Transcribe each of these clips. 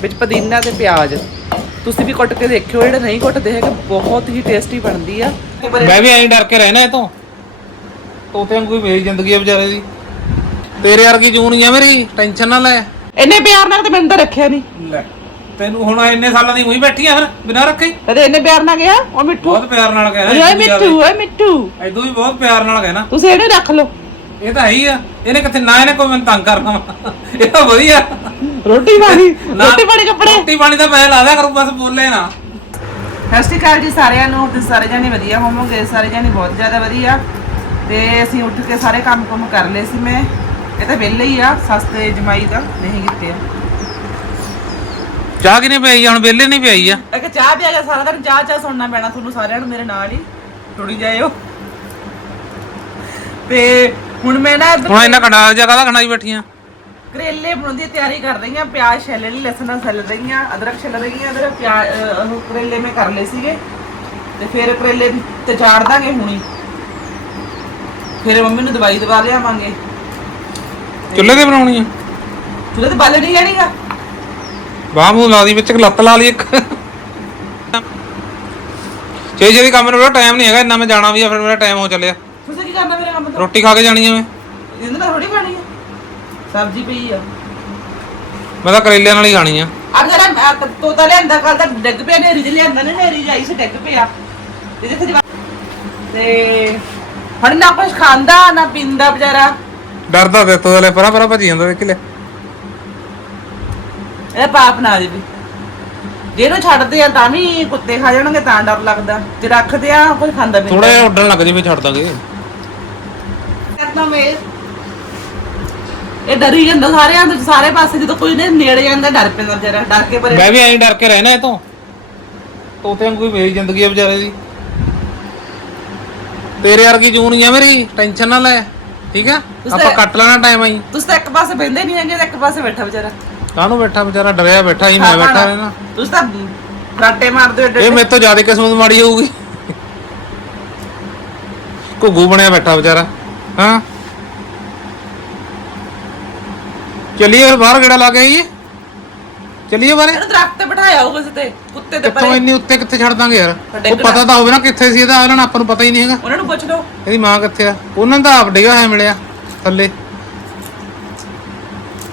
ਵਿੱਚ ਪੁਦੀਨਾ ਤੇ ਪਿਆਜ਼। ਤੁਸੀਂ ਵੀ ਕੁੱਟ ਕੇ ਦੇਖਿਓ ਜਿਹੜੇ ਨਹੀਂ ਕੁੱਟਦੇ ਹੈਗੇ ਬਹੁਤ ਹੀ ਟੇਸਟੀ ਬਣਦੀ ਆ। ਮੈਂ ਵੀ ਐਂ ਡਰ ਕੇ ਰਹਿਣਾ ਇਹ ਤੋਂ ਤੋਤੇ ਵਾਂਗੂ ਹੀ ਮੇਰੀ ਜ਼ਿੰਦਗੀ ਆ ਵਿਚਾਰੇ ਦੀ। ਤੇਰੇ ਵਰਗੀ ਜੂਨ ਆ ਮੇਰੀ ਟੈਨਸ਼ਨ ਨਾ ਲੈ। ਇੰਨੇ ਪਿਆਰ ਨਾਲ ਤੇ ਮੈਨੂੰ ਤਾਂ ਰੱਖਿਆ ਨਹੀਂ ਲੈ ਤੈਨੂੰ ਹੁਣ ਇੰਨੇ ਸਾਲਾਂ ਦੀ ਉਹੀ ਬੈਠੀ ਆ ਫਿਰ ਬਿਨਾਂ ਰੱਖੇ ਕਦੇ ਇੰਨੇ ਪਿਆਰ ਨਾਲ ਗਿਆ ਉਹ ਮਿੱਠੂ। ਬਹੁਤ ਪਿਆਰ ਨਾਲ ਕਹਿਣਾ ਓਏ ਮਿੱਠੂ ਓਏ ਮਿੱਠੂ। ਐਦੋਂ ਵੀ ਬਹੁਤ ਪਿਆਰ ਨਾਲ ਕਹਿਣਾ। ਤੁਸੀਂ ਇਹਨੂੰ ਰੱਖ ਲਓ। ਇਹ ਤਾਂ ਹੈ ਹੀ ਆ। ਇਹਨੇ ਕਿੱਥੇ ਨਾ ਇਹਨੇ ਕੋਈ ਮੈਨੂੰ ਤੰਗ ਕਰਨਾ। ਇਹ ਤਾਂ ਵਧੀਆ। ਰੋਟੀ ਪਾਣੀ ਰੋਟੀ ਪਾਣੀ ਕੱਪੜੇ। ਰੋਟੀ ਪਾਣੀ ਤਾਂ ਮੈਂ ਲਾ ਦਿਆ ਕਰੂ ਬਸ ਬੋਲੇ ਨਾ। ਸਤਿ ਸ਼੍ਰੀ ਅਕਾਲ ਜੀ ਸਾਰਿਆਂ ਨੂੰ ਤੇ ਸਾਰੇ ਜਾਣੇ ਵਧੀਆ ਹੋਵੋਗੇ? ਸਾਰੇ ਜਾਣੇ ਬਹੁਤ ਜ਼ਿਆਦਾ ਵਧੀਆ। ਤੇ ਅਸੀਂ ਉੱਠ ਕੇ ਸਾਰੇ ਕੰਮ ਕੁਮ ਕਰ ਲਏ ਸੀ ਮੈਂ। ਇਹ ਤਾਂ ਵਿਹਲੇ ਹੀ ਆ ਸਸਤੇ ਜਮਾਈ ਦਾ ਨਹੀਂ ਕੀਤੇ ਆ। ਚਾਹ ਕਿਨੇ ਪਈ ਹੁਣ ਵਿਹਲੇ ਨਹੀਂ ਪਈ ਆ? ਇੱਕ ਚਾਹ ਪਿਆ ਗਿਆ ਸਾਰਾ ਦਿਨ ਚਾਹ ਚਾਹ ਸੁਣਨਾ ਪੈਣਾ ਤੁਹਾਨੂੰ ਸਾਰਿਆਂ ਨੂੰ ਮੇਰੇ ਨਾਲ ਹੀ। ਥੋੜੀ ਜਾਇਓ। ਤੇ ਹੁਣ ਮੈਂ ਨਾ ਹੁਣ ਇਹਨਾਂ ਕੰਡਾਲ ਜਿਹਾ ਕਾਹਦਾ ਖਣਾਈ ਬੈਠੀਆਂ। ਕਰੇਲੇ ਬਣਾਉਣ ਦੀ ਤਿਆਰੀ ਕਰ ਰਹੀ ਹਾਂ ਪਿਆਜ਼ ਛਿੱਲ ਲਈ ਲਸਣ ਛਿੱਲ ਰਹੀ ਹਾਂ ਅਦਰਕ ਛਿੱਲ ਰਹੀ ਹਾਂ ਅਦਰਕ ਪਿਆਜ਼ ਉਹ ਕਰੇਲੇ ਮੈਂ ਕਰ ਲਏ ਸੀਗੇ। ਤੇ ਫਿਰ ਕਰੇਲੇ ਤੇ ਚਾੜ ਦਾਂਗੇ ਹੁਣੀ। ਫਿਰ ਮੰਮੀ ਨੂੰ ਦਵਾਈ ਦਵਾ ਲਿਆਵਾਂਗੇ। ਚੁੱਲ੍ਹੇ ਤੇ ਬਣਾਉਣੀ ਆ? ਚੁੱਲ੍ਹੇ ਤੇ ਬਾਲੇ ਨਹੀਂ ਜਾਣੀਗਾ? ਬਾਹ ਮੂੰਹ ਲਾ ਦੀ ਵਿੱਚ ਇੱਕ ਲੱਤ ਲਾ ਲਈ ਇੱਕ। ਛੇ ਦੀ ਕੰਮ ਨੂੰ ਟਾਈਮ ਨਹੀਂ ਹੈਗਾ ਇੰਨਾ ਮੈਂ ਜਾਣਾ ਵੀ ਆ ਫਿਰ ਮੇਰਾ ਟਾਈਮ ਹੋ ਚੱਲਿਆ। ਤੁਸੀਂ ਕੀ ਕਰਨਾ ਮੇਰੇ ਕੰਮ ਤੋਂ? ਰੋਟੀ ਖਾ ਕੇ ਜਾਣੀ ਆ ਮੈਂ। ਇਹਦੇ ਨਾਲ ਥੋੜੀ ਸਬਜ਼ੀ ਪਈ ਆ। ਮੈਂ ਤਾਂ ਕਰੇਲਿਆਂ ਨਾਲ ਹੀ ਖਾਣੀ ਆ। ਅਗਰ ਤੋਤਾ ਲਿਆਂਦਾ ਕੱਲ ਤਾਂ ਡਿੱਗ ਪਿਆ ਨੇਰੀ ਜਿ ਲਿਆਂਦਾ ਨੇ ਨੇਰੀ ਜਾਈ ਸੀ ਡਿੱਗ ਪਿਆ। ਤੇ ਜਿੱਥੇ ਜਵਾ- ਤੇ ਹੁਣ ਨਾ ਕੁਝ ਖਾਂਦਾ ਨਾ ਪੀਂਦਾ ਵਿਚਾਰਾ। ਡਰਦਾ ਤੇ ਤੋ ਲੈ ਪਰਾਂ ਪਰਾਂ ਭੱਜੀ ਜਾਂਦਾ ਦੇਖ ਲੈ ਇਹ ਪਾਪ ਨਾ ਜੀ ਜੇ ਇਹਨੂੰ ਛੱਡਦੇ ਆ ਤਾਂ ਵੀ ਕੁੱਤੇ ਖਾ ਜਾਣਗੇ ਤਾਂ ਡਰ ਲੱਗਦਾ। ਜੇ ਰੱਖਦੇ ਆ ਕੁਝ ਖਾਂਦਾ ਵੀ ਥੋੜਾ ਜਿਹਾ ਉੱਡਣ ਲੱਗ ਜੇ ਛੱਡ ਦਾਂਗੇ। ਕਰਦਾ ਮੈਂ। ਇਹ ਡਰੀ ਜਾਂਦਾ ਸਾਰਿਆਂ ਦੇ ਸਾਰੇ ਪਾਸੇ ਜਦੋਂ ਕੋਈ ਨੇ ਨੇੜੇ ਜਾਂਦਾ ਡਰ ਪੈਂਦਾ ਵਿਚਾਰਾ ਡਰ ਕੇ ਪਰੇ ਮੈਂ ਵੀ ਐਂ ਡਰ ਕੇ ਰਹਿਣਾ ਇਹ ਤੋਂ ਤੋਤੇ ਵਾਂਗੂ ਹੀ ਮੇਰੀ ਜ਼ਿੰਦਗੀ ਆ ਵਿਚਾਰੇ ਦੀ। ਤੇਰੇ ਵਰਗੀ ਜੂਨ ਆ ਮੇਰੀ ਟੈਨਸ਼ਨ ਨਾ ਲੈ ਠੀਕ ਆ? ਤੁਸੀਂ- ਆਪਾਂ ਕੱਟ ਲੈਣਾ ਟਾਈਮ ਆਈ ਤੁਸੀਂ ਤਾਂ ਇੱਕ ਪਾਸੇ ਬੈੰਦੇ ਨਹੀਂ ਹੈਗੇ ਤੇ ਇੱਕ ਪਾਸੇ ਬੈਠਾ ਵਿਚਾਰਾ। ਕਾਹਨੂੰ ਬੈਠਾ ਵਿਚਾਰਾ? ਡਰਿਆ ਬੈਠਾ ਹੀ ਮੈਂ ਬੈਠਾ ਰਹਿਣਾ। ਤੁਸੀਂ ਤਾਂ ਫਰਾਟੇ ਮਾਰਦੇ ਹੋ ਇਹ ਏਡੇ ਮੇਰੇ ਤੋਂ ਜ਼ਿਆਦਾ ਕਿਸਮਤ ਮਾੜੀ ਹੋਊਗੀ। ਘੁੱਗੂ ਬਣਿਆ ਬੈਠਾ ਵਿਚਾਰਾ। ਹਾਂ? ਚੱਲੀਏ ਫਿਰ ਬਾਹਰ ਕਿਹੜਾ ਲਾ ਕੇ ਆਈਏ? ਚੱਲੀਏ ਬਾਰੇ ਇਹਨੂੰ ਦਰਖਤ ਤੇ ਬਿਠਾਇਆ ਹੋਊ ਕਿਸੇ ਤੇ ਕੁੱਤੇ ਦੇ ਕਿੱਥੋਂ ਪਰੇ। ਇੰਨੀ ਉੱਤੇ ਕਿੱਥੇ ਛੱਡ ਦਾਂਗੇ ਯਾਰ? ਉਹ ਪਤਾ ਤਾਂ ਹੋਵੇ ਨਾ ਕਿੱਥੇ ਸੀ ਇਹਦਾ ਇਹਨਾਂ ਨੂੰ ਆਪਾਂ ਨੂੰ ਪਤਾ ਹੀ ਨਹੀਂ ਹੈਗਾ। ਉਹਨਾਂ ਨੂੰ ਪੁੱਛ ਲਓ। ਇਹਦੀ ਮਾਂ ਕਿੱਥੇ ਆ? ਉਹਨਾਂ ਦਾ ਆਪ ਡਿਗਾ ਹੋਇਆ ਮਿਲਿਆ ਥੱਲੇ।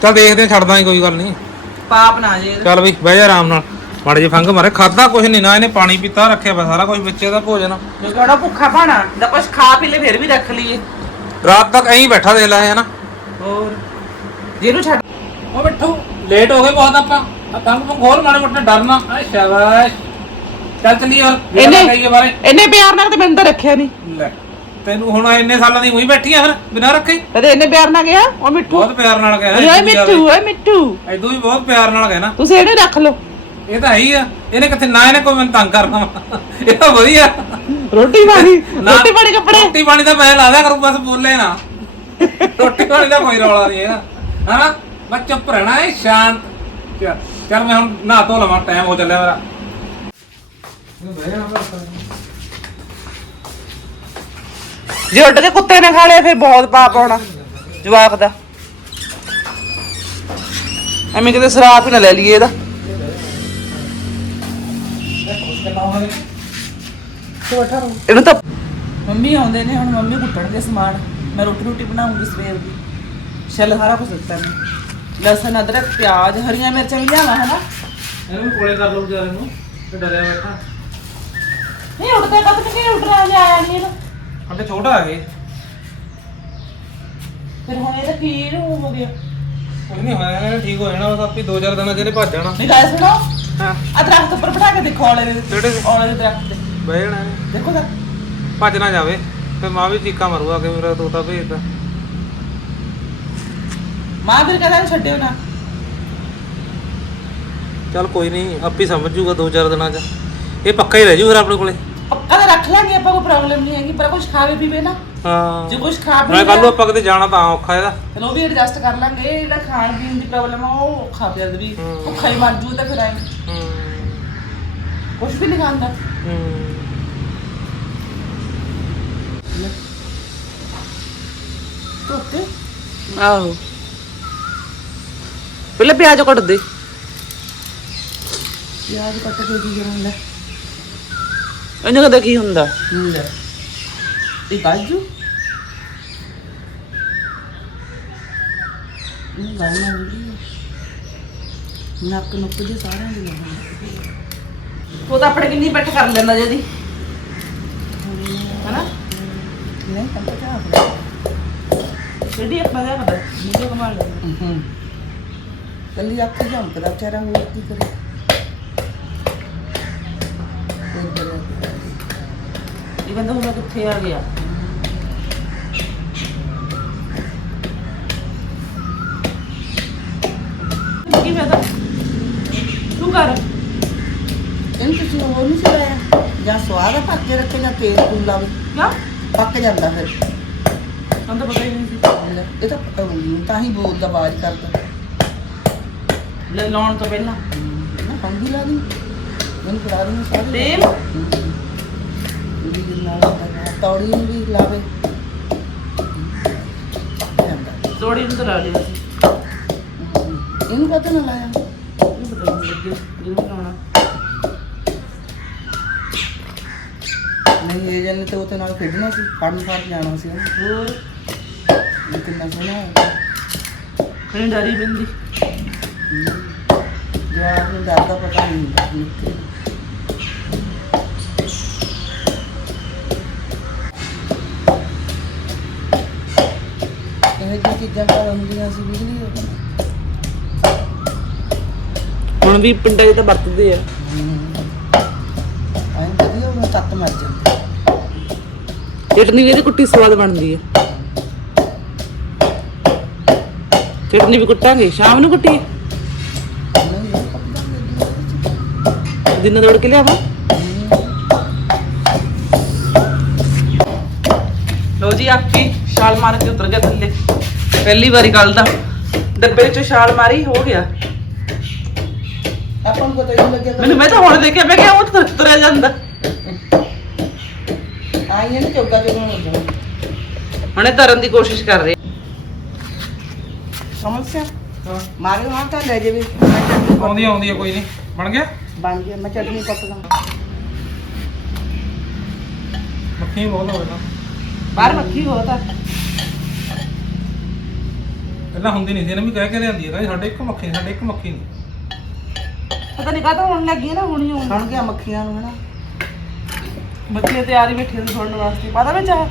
ਚੱਲ ਦੇਖਦੇ ਆ ਛੱਡ ਦਾਂਗੇ ਕੋਈ ਗੱਲ ਨਹੀਂ। ਪਾਪ ਨਾ ਜੇ ਚੱਲ ਬਈ ਬਹਿ ਜਾ ਆਰਾਮ ਨਾਲ। ਮਾੜੇ ਜੇ ਫੰਗ ਮਾਰੇ। ਖਾਦਾ ਕੁਝ ਨਹੀਂ ਨਾ ਇਹਨੇ ਪਾਣੀ ਪੀਤਾ ਰੱਖਿਆ ਵਾ ਸਾਰਾ ਕੁਝ ਵਿੱਚ ਇਹਦਾ ਭੋਜਨ। ਜੇ ਕਿਹੜਾ ਭੁੱਖਾ ਪਾਣਾ ਜਾਂ ਕੁਝ ਖਾ ਪੀ ਲੈ ਫਿਰ ਵੀ ਰੱਖ ਲਈਏ। ਰਾਤ ਤੱਕ ਐਂ ਹੀ ਬੈਠਾ ਦੇਖ ਲੈ ਹੈ ਨਾ ਹੋਰ? ਜਿਹਨੂੰ ਛੱਡ ਉਹ ਬਿੱਠੂ ਲੇਟ ਹੋ ਗਏ ਬਹੁਤ ਆਪਾਂ। ਆ ਫੰਗ ਹੋਰ ਮਾੜੇ ਮੋਟੇ ਡਰਨਾ। ਆ ਸ਼ਾਬਾਸ਼। ਚੱਲ ਚੱਲੀਏ ਹੋਰ ਇਹਨੇ- ਕਹੀਏ ਬਾਰੇ ਇੰਨੇ ਪਿਆਰ ਨਾਲ ਤੇ ਮੈਨੂੰ ਤਾਂ ਰੱਖਿਆ ਨਹੀਂ ਲੈ ਤੈਨੂੰ ਹੁਣ ਇੰਨੇ ਸਾਲਾਂ ਦੀ ਉਹੀ ਬੈਠੀ ਆ ਫਿਰ ਬਿਨਾਂ ਰੱਖੇ ਕਦੇ ਇੰਨੇ ਪਿਆਰ ਨਾਲ ਗਿਆ ਉਹ ਮਿੱਠੂ। ਬਹੁਤ ਪਿਆਰ ਨਾਲ ਓਏ ਮਿੱਠੂ ਓਏ ਮਿੱਠੂ। ਐਦੋਂ ਵੀ ਬਹੁਤ ਪਿਆਰ ਨਾਲ ਕਹਿਣਾ ਤੁਸੀਂ ਇਹਨੂੰ ਰੱਖ ਲਓ। ਇਹ ਤਾਂ ਹੈ ਹੀ ਆ। ਇਹਨੇ ਕਿੱਥੇ ਨਾ ਇਹਨੇ ਕੋਈ ਮੈਨੂੰ ਤੰਗ ਕਰਨਾ। ਵਾ। ਇਹ ਤਾਂ ਵਧੀਆ। ਰੋਟੀ ਪਾਣੀ ਰੋਟੀ ਪਾਣੀ ਕੱਪੜੇ। ਰੋਟੀ ਪਾਣੀ ਤਾਂ ਮੈਂ ਲਾ ਦਿਆ ਕਰੂ ਬਸ ਬੋਲੇ ਨਾ। ਰੋਟੀ ਪਾਣੀ ਦਾ ਕੋਈ ਰੌਲਾ ਨਹੀਂ ਹੈਗਾ। ਹਾਂ ਮੈਂ ਚੁੱਪ ਰਹਿਣਾ ਹੈ ਸ਼ਾਂਤ। ਚੱਲ- ਚੱਲ ਮੈਂ ਹੁਣ ਨਹਾ ਧੋ ਲਵਾਂ ਟਾਈਮ ਹੋ ਚੱਲਿਆ ਮੇਰਾ। ਜੇ ਉੱਡ ਕੇ ਕੁੱਤੇ ਨੇ ਖਾ ਲਿਆ ਫਿਰ ਬਹੁਤ ਪਾਪ ਆਉਣਾ ਜਵਾਕ ਦਾ। ਐਵੇਂ ਕਿਤੇ ਸ਼ਰਾਬ ਹੀ ਨਾ ਲੈ ਲਈਏ ਇਹਦਾ। ਇਹਨੂੰ ਤਾਂ ਮੰਮੀ ਆਉਂਦੇ ਨੇ ਹੁਣ ਮੰਮੀ ਕੁੱਟਣਗੇ ਸਮਾਨ। ਮੈਂ ਰੋਟੀ ਰੋਟੀ ਬਣਾਉਂਗੀ ਸਵੇਰ ਦੀ। ਛੱਲ ਸਾਰਾ ਕੁਝ ਦਿੱਤਾ ਨੇ ਲਸਣ ਅਦਰਕ ਪਿਆਜ਼ ਹਰੀਆਂ ਮਿਰਚਾਂ ਵੀ ਲਿਆਵਾਂ ਹੈ ਨਾ ਇਹਨੂੰ ਕੋਲੇ ਕਰ ਲਓ ਵਿਚਾਰੇ ਨੂੰ ਤੇ ਡਰਿਆ ਬੈਠਾ। ਨਹੀਂ ਉੱਡਦਾ ਕਦ ਕਿ ਉੱਡ ਰਿਹਾ ਜੇ ਆਇਆ ਨਹੀਂ ਇਹਦਾ। ਅੱਗੇ ਛੋਟਾ ਆ ਗਏ ਫਿਰ ਹੁਣ ਇਹਦਾ ਕੀ ਨੂੰ ਹੋ ਗਿਆ? ਨਹੀਂ ਹੋਇਆ ਇਹਨੇ ਠੀਕ ਹੋ ਜਾਣਾ ਬਸ ਆਪੇ ਦੋ ਚਾਰ ਦਿਨਾਂ ਚ ਇਹਨੇ ਭੱਜ ਜਾਣਾ। ਨਹੀਂ ਗੱਲ ਸੁਣੋ। ਹਾਂ। ਆ ਦਰਖਤ ਉੱਪਰ ਬਿਠਾ ਕੇ ਦੇਖੋ ਔਲੇ ਦੇ ਕਿਹੜੇ ਦੇ? ਔਲੇ ਦੇ ਦਰਖਤ ਤੇ ਬਹਿ ਜਾਣਾ। ਇਹਨੇ ਦੇਖੋ ਤਾਂ। ਭੱਜ ਨਾ ਜਾਵੇ। ਫਿਰ ਮਾਂ ਵੀ ਚੀਕਾਂ ਮਾਰੂਗਾ ਕਿ ਮੇਰਾ ਤੋਤਾ ਭੇਜਦਾ। ਮਾਂ ਫਿਰ ਕਹਿੰਦਾ ਛੱਡਿਓ ਨਾ। ਚੱਲ ਕੋਈ ਨਹੀਂ ਆਪੇ ਸਮਝ ਜੂਗਾ ਦੋ ਚਾਰ ਦਿਨਾਂ ਚ। ਇਹ ਪੱਕਾ ਹੀ ਰਹਿ ਜੂ ਫਿਰ ਆਪਣੇ ਕੋਲੇ। ਪੱਕਾ ਤਾਂ ਰੱਖ ਲਾਂਗੇ ਆਪਾਂ ਕੋਈ ਪ੍ਰੋਬਲਮ ਨਹੀਂ ਹੈਗੀ ਪਰ ਕੁਝ ਖਾਵੇ ਪੀਵੇ ਨਾ। ਹਾਂ। ਜੇ ਕੁਝ ਖਾ ਪੀ ਮੈਂ ਕੱਲ ਨੂੰ ਆਪਾਂ ਕਿਤੇ ਜਾਣਾ ਤਾਂ ਔਖਾ ਇਹਦਾ। ਚਲੋ ਵੀ ਐਡਜਸਟ ਕਰ ਲਾਂਗੇ ਇਹ ਜਿਹੜਾ ਖਾਣ ਪੀਣ ਦੀ ਪ੍ਰੋਬਲਮ ਆ ਉਹ ਔਖਾ ਪਿਆ ਵੀ। ਭੁੱਖਾ ਹੀ ਮਰ ਜੂ ਤਾਂ ਫਿਰ ਐ ਹੂੰ। ਕੁਝ ਵੀ ਨਹੀਂ ਖਾਂਦਾ ਹੂੰ। ਓਕੇ ਆਹੋ। ਪਹਿਲਾਂ ਪਿਆਜ਼ ਕੱਟ ਦੇ। ਪਿਆਜ਼ ਕੱਟ ਕੇ ਕੀ ਕਰਾਂਗਾ ਇਹਨੂੰ ਕਦਾ ਕੀ ਹੁੰਦਾ? ਲੈ ਇਹ ਕਾਜੂ? ਇਹ ਗਾਣਾ ਨਹੀਂ ਨੱਕ ਨੁੱਕ ਜੇ ਸਾਰਿਆਂ ਦੇ ਲੱਗਦੇ ਉਹ ਤਾਂ ਆਪਣੇ ਕਿੰਨੀ ਬੈਠ ਕਰ ਲੈਂਦਾ ਜਦੀ ਹਨਾ? ਨਹੀਂ ਕੰਤਾ ਚਾਹ ਜਿਹੜੀ ਆਪਣਾ ਦਾ ਕਰਦਾ ਵੀਡੀਓ ਕਮਾ ਲੈ ਹੂੰ। ਕੱਲੀ ਅੱਖ ਝਮਕਦਾ ਵਿਚਾਰਾ ਹੋਰ ਕੀ ਕਰੇ? ਕੋਈ ਇਹ ਕਹਿੰਦਾ ਹੁਣ ਕਿੱਥੇ ਆ ਗਿਆ? ਕੀ ਫਾਇਦਾ? ਤੂੰ ਕਰ। ਇਹਨੂੰ ਤੁਸੀਂ ਉਹ ਨਹੀਂ ਚਲਾਇਆ ਜਾਂ ਸਵਾਦ ਆ ਪੱਕ ਕੇ ਰੱਖੇ ਜਾਂ ਤੇਲ ਤੂਲ ਲਾਵੇ? ਕਿਆ? ਪੱਕ ਜਾਂਦਾ ਫਿਰ। ਤੁਹਾਨੂੰ ਤਾਂ ਪਤਾ ਹੀ ਨਹੀਂ ਸੀ। ਇਹ ਤਾਂ ਅਮ, ਤਾਂ ਹੀ ਬੋਲਦਾ ਆਵਾਜ਼ ਕਰਦਾ। ਲੈ ਲਾਉਣ ਤੋਂ ਪਹਿਲਾਂ। ਨਾ ਹੰਗੀ ਲਾ ਦੀ। ਮੈਨੂੰ ਫੜਾ ਦੇ ਸਾਰੇ। ਤੇਲ ਵੀ ਹੁੰਦਾ, ਤੌੜੀ ਨੂੰ ਵੀ ਲਾਵੇ। ਤੋੜੀ ਨੂੰ ਤਾਂ ਲਾ ਲਿਆ ਸੀ ਇਹਨੂੰ ਕਦੋਂ ਨਾ ਲਾਇਆ? ਇਹ ਨਹੀਂ ਲੱਗੇ ਇਹਨੂੰ ਲਾਉਣਾ। ਨਹੀਂ ਇਹ ਜਨ ਤੇ ਉਹਦੇ ਨਾਲ ਖੇਡਣਾ ਸੀ ਪੜਨ ਫੜ ਜਾਣਾ ਸੀ। ਹੋਰ? ਕਿੰਨਾ ਸੋਹਣਾ ਹੈ ਕਹੀਂ ਡਰੀ ਬਿੰਦੀ ਜਵਾਬ ਨੂੰ ਡਰ ਦਾ ਪਤਾ ਨਹੀਂ ਹੁੰਦਾ ਨਿੱਕੇ ਇਹ ਜਿਹੀ ਚੀਜ਼ਾਂ ਘਰ ਹੁੰਦੀਆਂ ਸੀ ਬਿਜਲੀ ਹੁਣ ਵੀ ਪਿੰਡਾਂ 'ਚ ਤਾਂ ਵਰਤਦੇ ਆ। ਆਏ ਵਧੀਆ ਉਹ ਤੱਤ ਮਰ ਜਾਂਦੇ ਚਟਨੀ ਵੀ ਇਹਦੀ ਕੁੱਟੀ ਸਵਾਦ ਬਣਦੀ ਹੈ ਚਟਨੀ ਵੀ ਕੁੱਟਾਂਗੇ, ਸ਼ਾਮ ਨੂੰ ਕੁੱਟੀ ਦੌੜ ਕੇ ਲਿਆਵਾਂ? ਲੋ ਜੀ ਆਪਕੀ ਛਾਲ ਮਾਰ ਕੇ ਉਤਰ ਗਿਆ ਥੱਲੇ। ਪਹਿਲੀ ਵਾਰੀ ਗੱਲ ਦਾ। ਡੱਬੇ ਚੋਂ ਛਾਲ ਮਾਰੀ ਹੋ ਗਿਆ। ਆਪਾਂ ਨੂੰ ਪਤਾ ਹੀ ਨਹੀਂ ਲੱਗਿਆ ਮੈਨੂੰ ਮੈਂ ਤਾਂ ਹੁਣ ਦੇਖਿਆ ਮੈਂ ਕਿਹਾ ਉਹ ਤੁਰਿਆ ਜਾਂਦਾ। ਆਈਆਂ ਨੇ ਚੌਗਾ ਤੇ ਬਣਾਉਣਾ ਹੁੰਦਾ ਹੁਣੇ ਤਰਨ ਦੀ ਕੋਸ਼ਿਸ਼ ਕਰ ਰਹੇ। ਸਮਝ ਸਿਆ ਮਾਰੇ ਹਾਂ ਤਾਂ ਲੈ ਜਾਵੇ। ਮੈਂ ਚਟਨੀ ਆਉਂਦੀ ਆ, ਆਉਂਦੀ ਆ ਕੋਈ ਨਹੀਂ। ਬਣ ਗਿਆ? ਬਣ ਗਿਆ ਮੈਂ ਚਟਨੀ ਕੱਟ ਲਾਂ। ਮੱਖੀ ਬਹੁਤ ਹੋਵੇ ਨਾ। ਬਾਹਰ ਮੱਖੀ ਹੋ ਤਾਂ ਪਹਿਲਾਂ ਹੁੰਦੀ ਨਹੀਂ ਸੀ ਇਹਨਾਂ ਵੀ ਕਹਿ ਕੇ ਲਿਆਂਦੀ ਹੈ ਕਹਿੰਦੇ ਸਾਡੇ ਇੱਕ ਮੱਖੀ ਸਾਡੇ ਇੱਕ ਮੱਖੀ ਨਹੀਂ। ਪਤਾ ਨਹੀਂ ਕਾਹਤੋਂ ਹੁਣ ਲੱਗੀ ਨਾ ਹੁਣੀ ਹੁਣ ਸੁਣ ਗਿਆ ਮੱਖੀਆਂ ਨੂੰ ਹਨਾ। ਬੱਚੇ ਤਿਆਰੀ ਬੈਠੇ ਨੇ ਸੁਣਨ ਵਾਸਤੇ। ਪਤਾ ਵਿੱਚ ਆ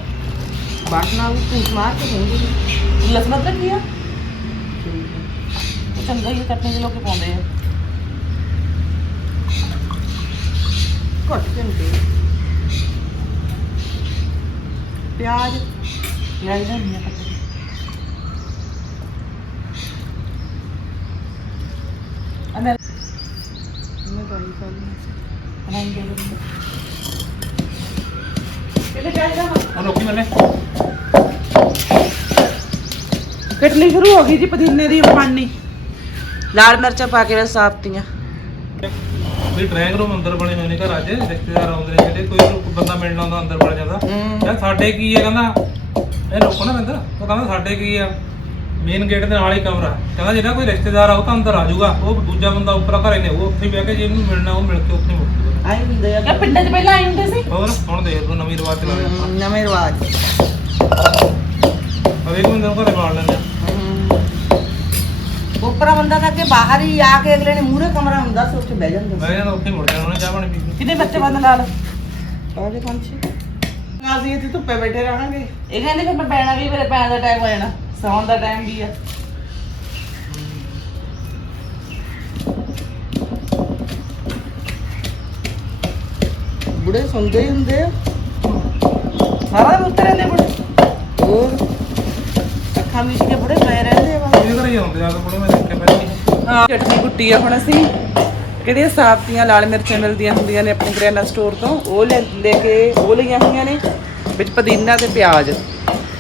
ਬਾਟਣਾ ਵੀ ਤੂੰ ਮਾਰ ਕੇ ਦੇਂਗੇ। ਅਦਰਕ ਕੀ ਆ। ਚੰਗਾ ਹੀ ਚਟਨੀ ਦੇ ਲੋਕੀ ਪਾਉਂਦੇ ਆ। ਘੱਟ ਘੰਟੇ ਪਿਆਜ਼ ਪਿਆਜ਼ ਦਾ ਨਹੀਂ ਪਤਾ ਅਨਰ ਮੈਂ ਪਾਈ ਕਰਨੀ ਅਨਰ ਦੇ ਲੋ ਕਿਹਦੇ ਪਿਆਜ਼ ਦਾ ਹੁਣ ਰੋਕੀ ਮੈਨੇ ਕਟਨੀ ਸ਼ੁਰੂ ਹੋ ਗਈ ਜੀ ਪੁਦੀਨੇ ਦੀ ਬਣਨੀ ਲਾਲ ਮਿਰਚਾਂ ਪਾ ਕੇ ਸਾਫਤੀਆਂ ਵੀ ਡਰਾਇੰਗ ਰੂਮ ਅੰਦਰ ਬਣੇ ਹੋਏ ਨੇ ਘਰ ਅੱਜ ਰਿਸ਼ਤੇਦਾਰ ਆਉਂਦੇ ਨੇ ਜਿਹੜੇ ਕੋਈ ਲੋਕ ਬੰਦਾ ਮਿਲਣ ਆਉਂਦਾ ਅੰਦਰ ਵੜ ਜਾਂਦਾ। ਯਾਰ ਸਾਡੇ ਕੀ ਹੈ ਕਹਿੰਦਾ ਇਹ ਰੋਕੋ ਨਾ ਬੰਦਾ ਉਹ ਕਹਿੰਦਾ ਸਾਡੇ ਕੀ ਆ? ਮੇਨ ਗੇਟ ਦੇ ਨਾਲ ਹੀ ਕਮਰਾ ਕਹਿੰਦਾ ਜਿਹੜਾ ਕੋਈ ਰਿਸ਼ਤੇਦਾਰ ਆਉ ਤਾਂ ਅੰਦਰ ਆ ਜਾਊਗਾ। ਉਹ ਦੂਜਾ ਬੰਦਾ ਉੱਪਰ ਘਰੇ ਨੇ ਉਹ ਉੱਥੇ ਬਹਿ ਕੇ ਜਿਹਨੂੰ ਮਿਲਣਾ ਉਹ ਮਿਲ ਕੇ ਉੱਥੇ ਮੁੱਕ ਜਾਊਗਾ। ਆਈ ਹੁੰਦੇ ਆ। ਇਹ ਪਿੰਡਾਂ 'ਚ ਪਹਿਲਾਂ ਆਏ ਹੁੰਦੇ ਸੀ। ਹੋਰ ਹੁਣ ਦੇਖ ਲਓ ਨਵੀਂ ਰਿਵਾਜ ਚਲਾ ਰਹੇ ਨਵੇਂ ਰਿਵਾਜ। ਅਵੇ ਕੋਈ ਨੂੰ ਘਰੇ ਬਾੜ ਲੈਂਦੇ ਆ ਉਪਰਾ ਬੰਦਾ ਤਾਂ ਕਿ ਬਾਹਰ ਹੀ ਆ ਕੇ ਅਗਲੇ ਨੇ ਮੂਹਰੇ ਕਮਰਾ ਹੁੰਦਾ ਸੀ ਉੱਥੇ ਬਹਿ ਜਾਂਦੇ ਬਹਿ ਜਾਂਦਾ ਉੱਥੇ ਮੁੜ ਜਾਣਾ ਉਹਨੇ ਚਾਹ ਪਾਣੀ ਪੀ ਕੇ ਕਿੰਨੇ ਬੱਚੇ ਬੰਦ ਲਾਲ ਆਗੇ ਪੰਛੀ ਅਸੀਂ ਇੱਥੇ ਧੁੱਪੇ ਬੈਠੇ ਰਹਾਂਗੇ। ਇਹ ਕਹਿੰਦੇ ਫਿਰ ਮੈਂ ਪੈਣਾ ਵੀ ਮੇਰੇ ਪੈਣ ਦਾ ਟਾਈਮ ਹੋ ਜਾਣਾ ਸੌਣ ਦਾ ਟਾਈਮ ਵੀ ਆ। ਬੁੜੇ ਸੁਣਦੇ ਹੀ ਹੁੰਦੇ ਆ। ਸਾਰਾ ਦਿਨ ਉੱਤੇ ਰਹਿੰਦੇ ਬੁੜੇ। ਹੋਰ? ਅੱਖਾਂ ਮੀਚ ਕੇ ਬੁੜੇ ਪਏ ਰਹਿੰਦੇ ਆ ਬਸ। ਇਹਦੇ ਘਰੇ ਹੀ ਆਉਂਦੇ ਆ ਕੋਲੇ ਮੈਂ ਦੇਖਿਆ ਪਹਿਲਾਂ ਹਾਂ। ਚਟਨੀ ਕੁੱਟੀ ਆ ਹੁਣ ਅਸੀਂ। ਕਿਹੜੀਆਂ ਸਾਫਤੀਆਂ ਲਾਲ ਮਿਰਚਾਂ ਮਿਲਦੀਆਂ ਹੁੰਦੀਆਂ ਨੇ ਆਪਣੇ ਕਰਿਆਨਾ ਸਟੋਰ ਤੋਂ, ਉਹ ਲੈ ਲੈ ਕੇ ਉਹ ਲਈਆਂ ਹੋਈਆਂ ਨੇ, ਵਿੱਚ ਪੁਦੀਨਾ ਤੇ ਪਿਆਜ਼।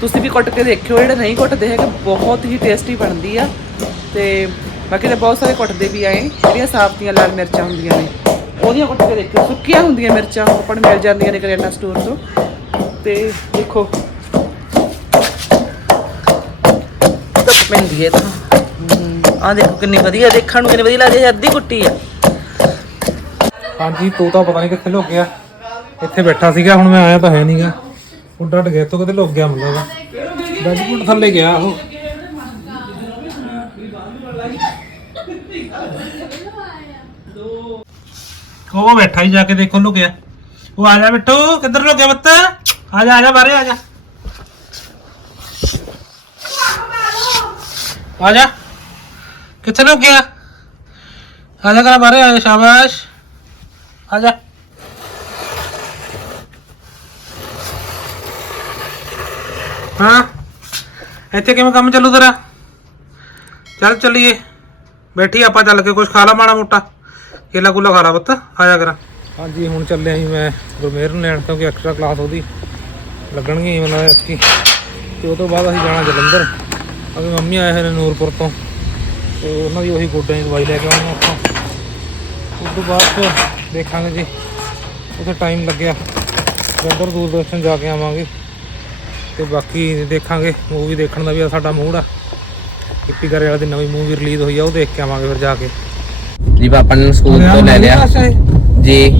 ਤੁਸੀਂ ਵੀ ਕੁੱਟ ਕੇ ਦੇਖਿਓ, ਜਿਹੜੇ ਨਹੀਂ ਕੁੱਟਦੇ ਹੈਗੇ, ਬਹੁਤ ਹੀ ਟੇਸਟੀ ਬਣਦੀ ਆ। ਤੇ ਬਾਕੀ ਤਾਂ ਬਹੁਤ ਸਾਰੇ ਕੁੱਟਦੇ ਵੀ ਆਏ, ਜਿਹੜੀਆਂ ਸਾਫਤੀਆਂ ਲਾਲ ਮਿਰਚਾਂ ਹੁੰਦੀਆਂ ਨੇ। ਉਹਦੀਆਂ ਕੁੱਟ ਕੇ ਦੇਖਿਓ, ਸੁੱਕੀਆਂ ਹੁੰਦੀਆਂ ਮਿਰਚਾਂ, ਉਹ ਆਪਾਂ ਮਿਲ ਜਾਂਦੀਆਂ ਨੇ ਕਰਿਆਨਾ ਸਟੋਰ ਤੋਂ। ਤੇ ਦੇਖੋ। ਧੁੱਪ ਪੈਂਦੀ ਹੈ ਤਾਂ। ਆ ਦੇਖੋ ਕਿੰਨੀ ਵਧੀਆ, ਦੇਖਣ ਨੂੰ ਕਿੰਨੀ ਵਧੀਆ ਲੱਗਦੀ ਹੈ, ਅੱਧੀ ਕੁੱਟੀ ਆ ਹਾਂਜੀ ਤੋਤਾ ਪਤਾ ਨਹੀਂ ਕਿੱਥੇ ਲੁਕ ਗਿਆ। ਇੱਥੇ ਬੈਠਾ ਸੀਗਾ, ਹੁਣ ਮੈਂ ਆਇਆ ਤਾਂ ਹੈ ਨਹੀਂਗਾ ਉਹ ਡੱਟ ਗਿਆ ਤੋਂ ਕਿਤੇ ਲੁਕ ਗਿਆ ਮੈਨੂੰ ਲੱਗਦਾ ਥੱਲੇ ਗਿਆ ਉਹ। ਉਹ ਬੈਠਾ ਹੀ ਜਾ ਕੇ ਦੇਖੋ ਲੁਕਿਆ। ਉਹ ਆ ਜਾ ਬਿੱਟੂ, ਕਿੱਧਰ ਲੁਕਿਆ ਬੱਤ ਆ ਜਾ ਆ ਜਾ, ਬਾਹਰੇ ਆ ਜਾ। ਆ ਜਾ। ਕਿੱਥੇ ਲੁਕਿਆ ਆ ਜਾ ਕਰਾ ਬਾਹਰੇ, ਆ ਜਾ ਸ਼ਾਬਾਸ਼। ਆ ਜਾ। ਹਾਂ, ਇੱਥੇ ਕਿਵੇਂ ਕੰਮ ਚੱਲੂ ਤੇਰਾ? ਚੱਲ ਚੱਲੀਏ। ਬੈਠੀ ਆਪਾਂ ਚੱਲ ਕੇ ਕੁਝ ਖਾ ਲਾ ਮਾੜਾ ਮੋਟਾ। ਕੇਲਾ ਕੁਲਾ ਖਾ ਲਾ ਪੁੱਤ, ਆ ਜਾ ਕਰਾਂ। ਹਾਂਜੀ, ਹੁਣ ਚੱਲਿਆ ਆਂ ਜੀ ਮੈਂ ਗੁਰਮੇਰ ਨੂੰ ਲੈਣ ਕਿਉਂਕਿ ਐਕਸਟਰਾ ਕਲਾਸ ਉਹਦੀ ਲੱਗਣਗੀ ਉਹਨਾਂ ਦੇ ਅੱਕੀ ਤੇ ਉਹ ਤੋਂ ਬਾਅਦ ਅਸੀਂ ਜਾਣਾ ਜਲੰਧਰ। ਅਗੇ ਮੰਮੀ ਆਏ ਹੋਏ ਨੇ ਨੂਰਪੁਰ ਤੋਂ। ਤੇ ਉਹਨਾਂ ਦੀ ਉਹੀ ਗੋਡਿਆਂ ਦੀ ਦਵਾਈ ਲੈ ਕੇ ਆਉਣੀ ਆਪਾਂ। ਉਸ ਤੋਂ ਬਾਅਦ ਦੇਖਾਂਗੇ ਜੀ ਉੱਥੇ ਟਾਈਮ ਲੱਗਿਆ। ਜਲੰਧਰ ਦੂਰਦਰਸ਼ਨ ਜਾ ਕੇ ਆਵਾਂਗੇ। ਤੇ ਬਾਕੀ ਦੇਖਾਂਗੇ ਮੂਵੀ ਦੇਖਣ ਦਾ ਵੀ ਸਾਡਾ ਮੂਡ ਆ। ਕਿੱਟੀ ਕਰੇ ਵਾਲੇ ਦੀ ਨਵੀਂ ਮੂਵੀ ਰਿਲੀਜ਼ ਹੋਈ ਆ ਉਹ ਦੇਖ ਕੇ ਆਵਾਂਗੇ ਫਿਰ ਜਾ ਕੇ। ਜੀ ਪਾਪਾ ਨੇ ਸਕੂਲ ਤੋਂ ਲੈ ਲਿਆ। ਜੀ।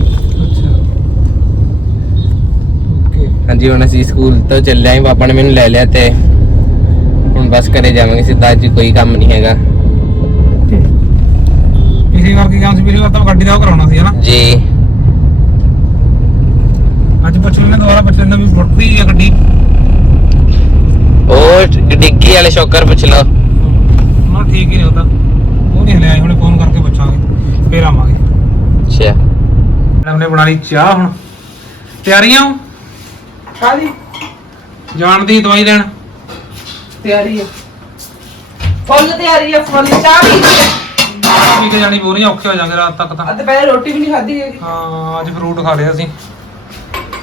ਹਾਂਜੀ ਹੁਣ ਅਸੀਂ ਸਕੂਲ ਤੋਂ ਚੱਲੇ ਆਂ ਪਾਪਾ ਨੇ ਮੈਨੂੰ ਲੈ ਲਿਆ ਤੇ ਹੁਣ ਬਸ ਘਰੇ ਜਾਵਾਂਗੇ ਸਿੱਧਾ ਅੱਜ ਕੋਈ ਕੰਮ ਨਹੀਂ ਹੈਗਾ। ਪਿਛਲੀ ਵਾਰ ਕੀ ਕੰਮ ਸੀ? ਪਿਛਲੀ ਵਾਰ ਤਾਂ ਗੱਡੀ ਦਾ ਉਹ ਕਰਾਉਣਾ ਸੀ ਹਨਾ ਜੀ। ਅੱਜ ਪੁੱਛ ਲੈਣੇ ਦੁਬਾਰਾ ਪੁੱਛ ਲੈਣੇ ਵੀ ਫੁੱਟ ਰਹੀ ਆ ਗੱਡੀ? ਉਹ ਡਿੱਗੀ ਵਾਲੇ ਸ਼ੋਕਰ ਪੁੱਛ ਲਓ। ਉਹਨਾਂ ਠੀਕ ਹੀ ਨਹੀਂ ਹੁੰਦਾ ਉਹ ਨਹੀਂ ਹਲਿਆ ਹੁਣੇ ਫੋਨ ਕਰਕੇ ਪੁੱਛਾਂਗੇ। ਫੇਰ ਆਵਾਂਗੇ। ਅੱਛਾ। ਮੈਡਮ ਨੇ ਬਣਾ ਲਈ ਚਾਹ ਹੁਣ। ਤਿਆਰੀਆਂ ਹੋ? ਕਾਦੀ ਜਾਣ ਦੀ ਦਵਾਈ ਲੈਣ? ਤਿਆਰੀ ਹੈ ਫੁੱਲ ਤਿਆਰੀ ਹੈ ਫੁੱਲ। ਚਾਹ ਵੀ ਪੀ ਕੇ ਜਾਣੀ ਬੋਰੀਆਂ ਔਖੇ ਹੋ ਜਾਣਗੇ ਰਾਤ ਤੱਕ ਤਾਂ। ਅੱਜ ਪਹਿਲੇ ਰੋਟੀ ਵੀ ਨਹੀਂ ਖਾਧੀ ਹੈਗੀ। ਹਾਂ ਅੱਜ ਫਰੂਟ ਖਾ ਲਿਆ ਸੀ।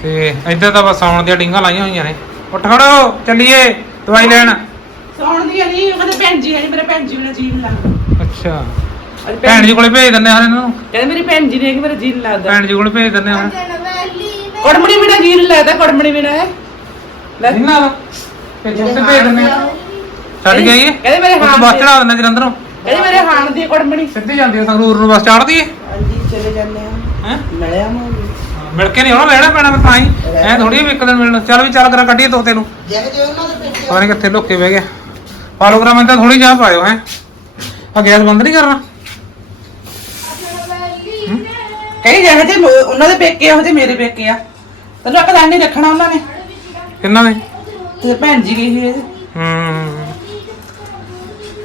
ਤੇ ਇੱਧਰ ਤਾਂ ਬਸ ਆਉਣ ਦੀਆਂ ਡਿੰਗਾਂ ਲਾਈਆਂ ਹੋਈਆਂ ਨੇ। ਉੱਠ ਖੜੋ ਚੱਲੀਏ ਦਵਾਈ ਲੈਣ। ਸੌਣ ਦੀ ਨਹੀਂ ਉਹਦੇ ਭੈਣ ਜੀ ਹੈ ਮੇਰੇ ਭੈਣ ਜੀ ਬਿਨਾ ਜੀਣ ਲੱਗਦਾ। ਅੱਛਾ। ਅੱਜ ਭੈਣ ਜੀ ਕੋਲੇ ਭੇਜ ਦਿੰਦੇ ਹਰ ਇਹਨਾਂ ਨੂੰ। ਕਹਿੰਦੇ ਮੇਰੀ ਭੈਣ ਜੀ ਨੇ ਕਿ ਮੇਰਾ ਜੀਣ ਲੱਗਦਾ। ਭੈਣ ਜੀ ਕੋਲੇ ਭੇਜ ਦਿੰਦੇ ਹਾਂ ਕੜਮਣੀ ਬਿਨਾ ਜੀਣ ਲੱਗਦਾ ਕੜਮਣੀ ਬਿਨਾ ਹੈ। ਲੈ। ਇਹਨਾਂ ਦਾ। ਭੇਜ ਦਿੰਦੇ ਆ। ਛੱਡ ਕੇ ਆਈਏ। ਕਹਿੰਦੇ ਮੇਰੇ ਹਾਣ ਬੱਸ ਦੀ ਚੜਾ ਦਿੰਦੇ ਜਲੰਧਰੋਂ। ਕਹਿੰਦੇ ਮੇਰੇ ਹਾਣ ਦੀ ਕੜਮਣੀ। ਸਿੱਧੀ ਜਾਂਦੀ ਆ ਸੰਗਰੂਰ ਨੂੰ ਬੱਸ ਚੜਦੀ ਏ? ਹਾਂਜੀ ਚਲੇ ਜਾਂਦੇ ਆ। ਹੈ? ਮਿਲਿਆ ਮਾਂਗੇ ਮਿਲ ਕੇ ਨਹੀਂ ਆਉਣਾ ਲੈਣਾ ਪੈਣਾ ਫਿਰ ਤਾਂ ਹੀ। ਐ ਥੋੜੀ ਵੀ ਇੱਕ ਦਿਨ ਮਿਲਣਾ। ਚੱਲ ਵੀ ਚੱਲ ਕਰਾਂ ਕੱਢੀਏ ਤੋਤੇ ਨੂੰ। ਜੇ ਜੇ ਉਹਨਾਂ ਦੇ ਪੇਟੇ ਪਤਾ ਨਹੀਂ ਕਿੱਥੇ ਲੁੱਕ ਬਹਿ ਗਿਆ। ਪਾਲੋਗ੍ਰਾਮ ਇੰਦਾ ਥੋੜੀ ਚਾਹ ਪਾਇਓ ਹੈ? ਆ ਗੈਸ ਬੰਦ ਨਹੀਂ ਕਰਨਾ? ਕਹੀ ਜਿਹੇ ਜੇ ਉਹਨਾਂ ਦੇ ਪੇਕੇ ਆ ਉਹ ਜੇ ਮੇਰੇ ਪੇਕੇ ਆ। ਤੈਨੂੰ ਇੱਕ ਨਹੀਂ ਰੱਖਣਾ ਉਹਨਾਂ ਨੇ। ਕਿੰਨਾ ਨੇ? ਤੇ ਭੈਣ ਜੀ ਗਈ ਸੀ ਇਹਦੇ। ਹੂੰ।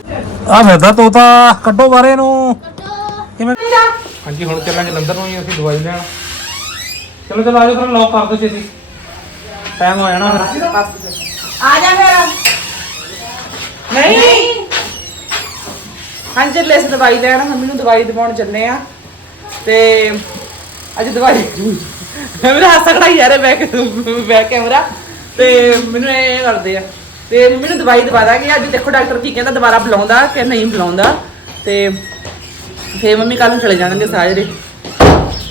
ਆ ਫਿਰਦਾ ਤੋਤਾ ਕੱਢੋ ਬਾਰੇ ਨੂੰ ਕਿਵੇਂ? ਹਾਂਜੀ ਹੁਣ ਚੱਲਾਂਗੇ ਜਲੰਧਰ ਨੂੰ ਹੀ ਅਸੀਂ ਦਵਾਈ ਲੈਣ। ਚਲੋ ਚਲੋ ਆਜੋ ਫਿਰ ਲੌਕ ਕਰ ਦੋ ਛੇਤੀ। ਟਾਈਮ ਹੋ ਜਾਣਾ ਫਿਰ। ਆ ਜਾ ਫਿਰ। ਨਹੀਂ। ਹਾਂ ਚੱਲੇ ਸੀ ਦਵਾਈ ਲੈਣ ਮੰਮੀ ਨੂੰ ਦਵਾਈ ਦਿਵਾਉਣ ਚੱਲੇ ਆ। ਤੇ ਅੱਜ ਦਵਾਈ ਮੇਰਾ ਹਾਸਾ ਕਢਾਈ ਯਾਰ ਬੈਕ ਬੈਕ ਕੈਮਰਾ। ਤੇ ਮੈਨੂੰ ਇਹ ਕਰਦੇ ਆ। ਤੇ ਮੰਮੀ ਨੂੰ ਦਵਾਈ ਦਵਾ ਦਾਂਗੇ। ਅੱਜ ਦੇਖੋ ਡਾਕਟਰ ਕੀ ਕਹਿੰਦਾ ਦੁਬਾਰਾ ਬੁਲਾਉਂਦਾ ਕਿ ਨਹੀਂ ਬੁਲਾਉਂਦਾ। ਤੇ ਫੇਰ ਮੰਮੀ ਕੱਲ ਨੂੰ ਚਲੇ ਜਾਣਗੇ ਸਾਰੇ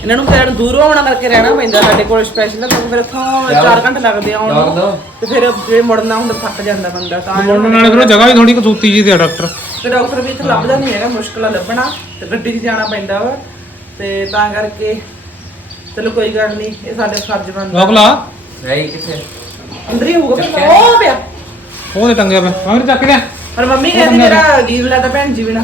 ਇਹਨਾਂ ਨੂੰ ਫਿਰ ਦੂਰੋਂ ਆਉਣਾ ਕਰਕੇ ਰਹਿਣਾ ਪੈਂਦਾ ਸਾਡੇ ਕੋਲ ਸਪੈਸ਼ਲ ਕਿਉਂਕਿ ਫਿਰ ਇੱਥੋਂ 4 ਘੰਟੇ ਲੱਗਦੇ ਆ ਆਉਣ ਨੂੰ। ਤੇ ਫਿਰ ਜੇ ਮੁੜਨਾ ਹੁੰਦਾ ਥੱਕ ਜਾਂਦਾ ਬੰਦਾ ਤਾਂ ਮੁੰਡੇ ਨਾਲ ਫਿਰ ਜਗ੍ਹਾ ਵੀ ਥੋੜੀ ਕਸੂਤੀ ਜੀ ਤੇ ਆ ਡਾਕਟਰ। ਤੇ ਡਾਕਟਰ ਵੀ ਇੱਥੇ ਲੱਭਦਾ ਨਹੀਂ ਹੈਗਾ ਮੁਸ਼ਕਲ ਆ ਲੱਭਣਾ ਤੇ ਗੱਡੀ 'ਚ ਜਾਣਾ ਪੈਂਦਾ ਵਾ। ਤੇ ਤਾਂ ਕਰਕੇ ਚਲੋ ਕੋਈ ਗੱਲ ਨਹੀਂ ਇਹ ਸਾਡੇ ਫਰਜ਼ ਬਣਦਾ। ਲੋਕ ਲਾ ਨਹੀਂ ਕਿੱਥੇ? ਅੰਦਰ ਹੀ ਹੋਊਗਾ ਫਿਰ ਉਹ ਪਿਆ। ਉਹਦੇ ਟੰਗਿਆ ਪਿਆ ਮੈਂ ਵੀ ਚੱਕ ਲਿਆ। ਪਰ ਮੰਮੀ ਕਹਿੰਦੀ ਮੇਰਾ ਜੀਵ ਲੱਗਦਾ ਭੈਣ ਜੀ ਬਿਨਾ।